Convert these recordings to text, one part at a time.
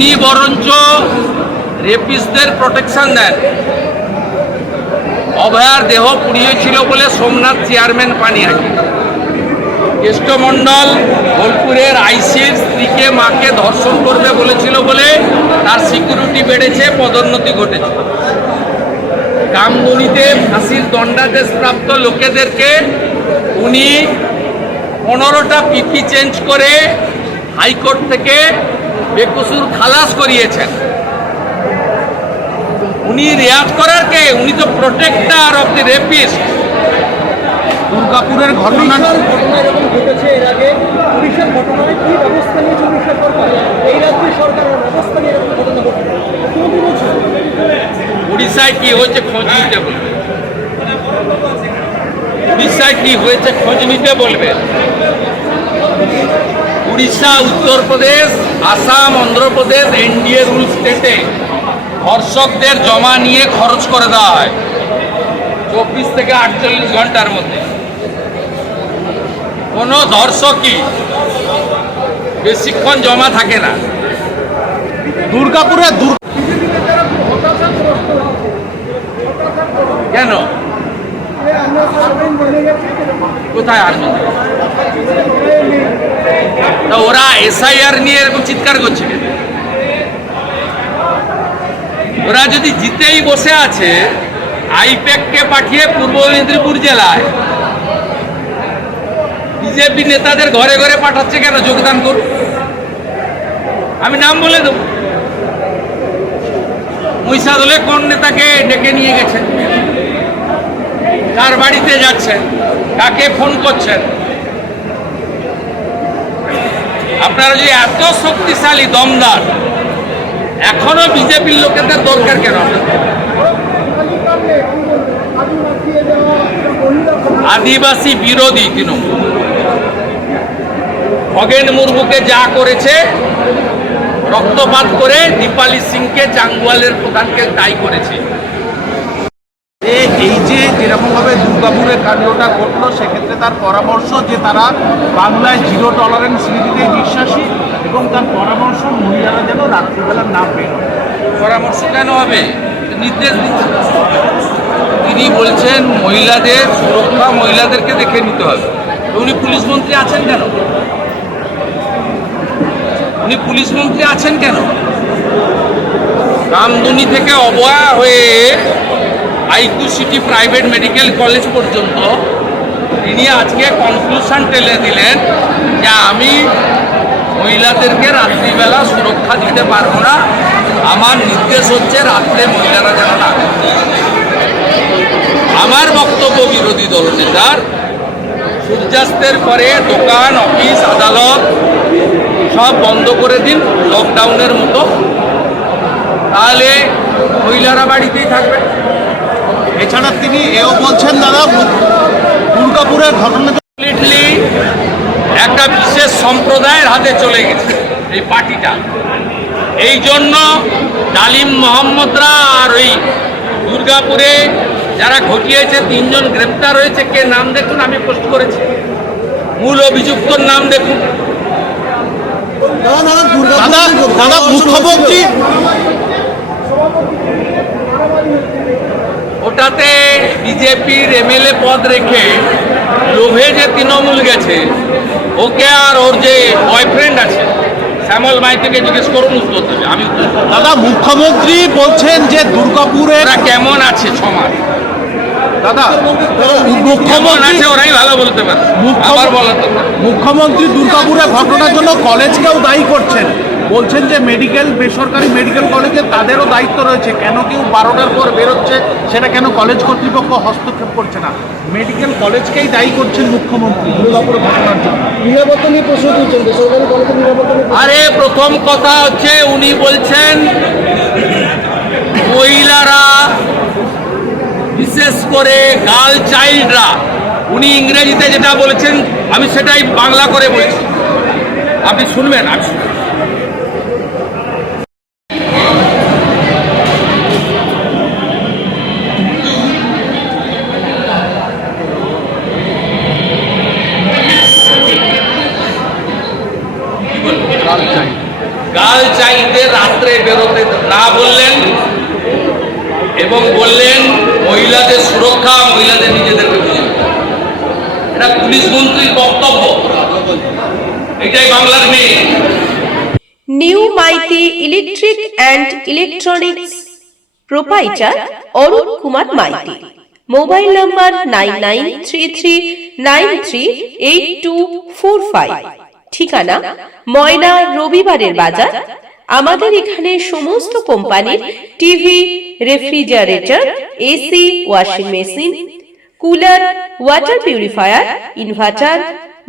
উনি বরঞ্চ রেপিসদের প্রোটেকশন দেন। অভয়ার দেহ পুড়িয়েছিল বলে সোমনাথ চেয়ারম্যান পানিহাটি কেষ্টমণ্ডল বোলপুরের আইসির স্ত্রীকে মাকে ধর্ষণ করবে বলেছিল বলে তার সিকিউরিটি বেড়েছে, পদোন্নতি ঘটেছে। কামদুনিতে ফাঁসির দণ্ডাদেশপ্রাপ্ত লোকেদেরকে উনি পনেরোটা পিপি চেঞ্জ করে হাইকোর্ট থেকে বেকসুর খালাস করিয়েছেন। উনি রেয়াজ করার কে উনি তো প্রোটেক্টার অফ দি রেপিস্ট দুর্গাপুরের ঘটনা উড়িষ্যায় কি হয়েছে খোঁজ নিতে বলবে? উড়িষ্যায় কি হয়েছে খোঁজ নিতে বলবে? উড়িষ্যা উত্তরপ্রদেশ আসাম অন্ধ্রপ্রদেশ এনডিএ রুল স্টেটে ধর্ষকদের জমা নিয়ে খরচ করে দেওয়া হয়। চব্বিশ থেকে আটচল্লিশ ঘণ্টার মধ্যে। কোনো ধর্ষকই বেশিক্ষণ জমা থাকে না। দুর্গাপুরে দুর কেন? কোথায় আর্মি তা ওরা এসআইআর নিয়ে এরকম চিৎকার করছে ওরা যদি জিতেই বসে আছে, আইপ্যাককে পাঠিয়ে পূর্ব মেদিনীপুর জেলায় বিজেপি নেতাদের ঘরে ঘরে পাঠাচ্ছে কেন? যোগদান করুন। আমি নাম বলে দেবো। মহিষাদলে কোন নেতাকে ডেকে নিয়ে গেছেন? কার বাড়িতে যাচ্ছেন? কাকে ফোন করছেন? আপনারা যদি এত শক্তিশালী দমদার, এখনও বিজেপির লোকেদের দরকার কেন আদিবাসী বিরোধী তৃণমূল। খগেন মুর্মুকে যা করেছে, রক্তপাত করে দীপালি সিংকে চাঙ্গুয়ালের প্রধানকে দায়ী করেছে। যে এই যে যেরকমভাবে দুর্গাপুরের কাণ্ডটা ঘটলো, সেক্ষেত্রে তার পরামর্শ যে তারা বাংলায় জিরো টলারেন্স নীতিতে বিশ্বাসী এবং তার পরামর্শ মহিলারা যেন রাত্রিবেলা না বেরোয় পরামর্শ কেন হবে? নির্দেশ তিনি বলছেন, মহিলাদের সুরক্ষা মহিলাদেরকে দেখে নিতে হবে। উনি পুলিশ মন্ত্রী আছেন কেন? উনি পুলিশ মন্ত্রী আছেন কেন? রামদুনি থেকে অবয়া হয়ে IQ City private medical college পর্যন্ত তিনি আজকে কনক্লুশন টেলে দিলেন যে আমি মহিলাদেরকে রাত্রিবেলা সুরক্ষা দিতে পারব না। আমার নির্দেশ হচ্ছে রাত্রে মহিলারা যেন না আমার বক্তব্য বিরোধী দলনেতার সূর্যাস্তের পরে দোকান, অফিস, আদালত সব বন্ধ করে দিন লকডাউনের মতো। তাহলে মহিলারা বাড়িতেই থাকবে। এছাড়া তিনি এও বলছেন দাদা দুর্গাপুরের ঘটনা কমপ্লিটলি একটা বিশেষ সম্প্রদায়ের হাতে চলে গেছে এই পার্টিটা। এই জন্য ডালিম মোহাম্মদরা আর ওই দুর্গাপুরে যারা ঘটিয়েছে তিনজন গ্রেপ্তার হয়েছে কে নাম দেখুন আমি পোস্ট করেছি। মূল অভিযুক্তর নাম দেখুন। দাদা দাদা মুখ্যমন্ত্রী ওটাতে বিজেপির এমএলএ পদ রেখে লোভে যে তৃণমূল গেছে ওকে আর ওর যে বয়ফ্রেন্ড আছে শ্যামল মাইতিকে জিজ্ঞেস করুন উত্তর দেবে আমি দাদা মুখ্যমন্ত্রী বলছেন যে দুর্গাপুরের ওরা কেমন আছে সমাজ? দাদা মুখ্যমন্ত্রী ওরাই ভালো বলতে পারে মুখ্যমন্ত্রী দুর্গাপুরের ঘটনার জন্য কলেজকেও দায়ী করছেন। বলছেন যে মেডিকেল বেসরকারি মেডিকেল কলেজে তাদেরও দায়িত্ব রয়েছে। কেন কেউ বারোটার পর বেরোচ্ছে সেটা কেন কলেজ কর্তৃপক্ষ হস্তক্ষেপ করছে না? মেডিকেল কলেজকেই দায়ী করছেন মুখ্যমন্ত্রী দুর্গাপুর ঘটনার জন্য। নিরাপত্তা নিয়ে প্রশ্ন তুলছেন বেসরকারি কলেজের নিরাপত্তা আরে প্রথম কথা হচ্ছে উনি বলছেন মহিলারা বিশেষ করে গার্ল চাইল্ডরা উনি ইংরেজিতে যেটা বলেছেন আমি সেটাই বাংলা করে বলছি। আপনি শুনবেন আমি গাল চাইতে রাত্রে বেরোতে না বললেন এবং বললেন, মহিলাদের সুরক্ষা, মহিলাদের নিজেদেরকে বুঝে এটা পুলিশ মন্ত্রীর বক্তব্য। এটাই বাংলার মেয়ে। New Maiti electric and electronics proprietor Arun Kumar Maiti mobile number nine nine three three nine three eight two four five ঠিকানা ময়না রবিবারের বাজার। আমাদের এখানে সমস্ত কোম্পানির TV, refrigerator, AC, washing machine, cooler, water purifier, inverter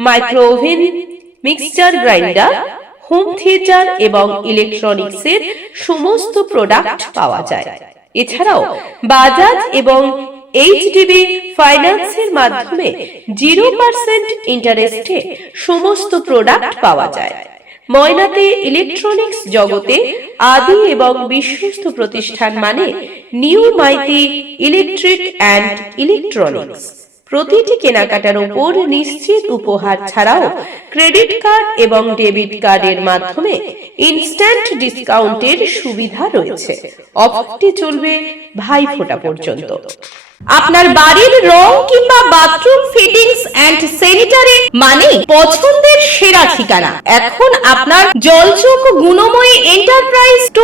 micro oven mixture grinder, home theatre এবং ইলেকট্রনিক্সের সমস্ত প্রোডাক্ট পাওয়া যায়। এছাড়াও বাজাজ এবং এইচডিবি ফাইন্যান্সের মাধ্যমে জিরো পার্সেন্ট ইন্টারেস্টে সমস্ত প্রোডাক্ট পাওয়া যায়। ময়নাতে ইলেকট্রনিক্স জগতে আদি এবং বিশ্বস্ত প্রতিষ্ঠান মানে new Maiti electric and electronics প্রতিটি কেনাকাটার উপর নিশ্চিত উপহার ছাড়াও ক্রেডিট কার্ড এবং ডেবিট কার্ডের মাধ্যমে ইনস্ট্যান্ট ডিসকাউন্টের সুবিধা রয়েছে। অফারটি চলবে ভাইফোঁটা পর্যন্ত। আপনার বাড়ির রং কিংবা বাথরুম ফিটিংস এন্ড স্যানিটারি মানে পছন্দের সেরা ঠিকানা। এখন আপনার জলচক গুণময়ী এন্টারপ্রাইজ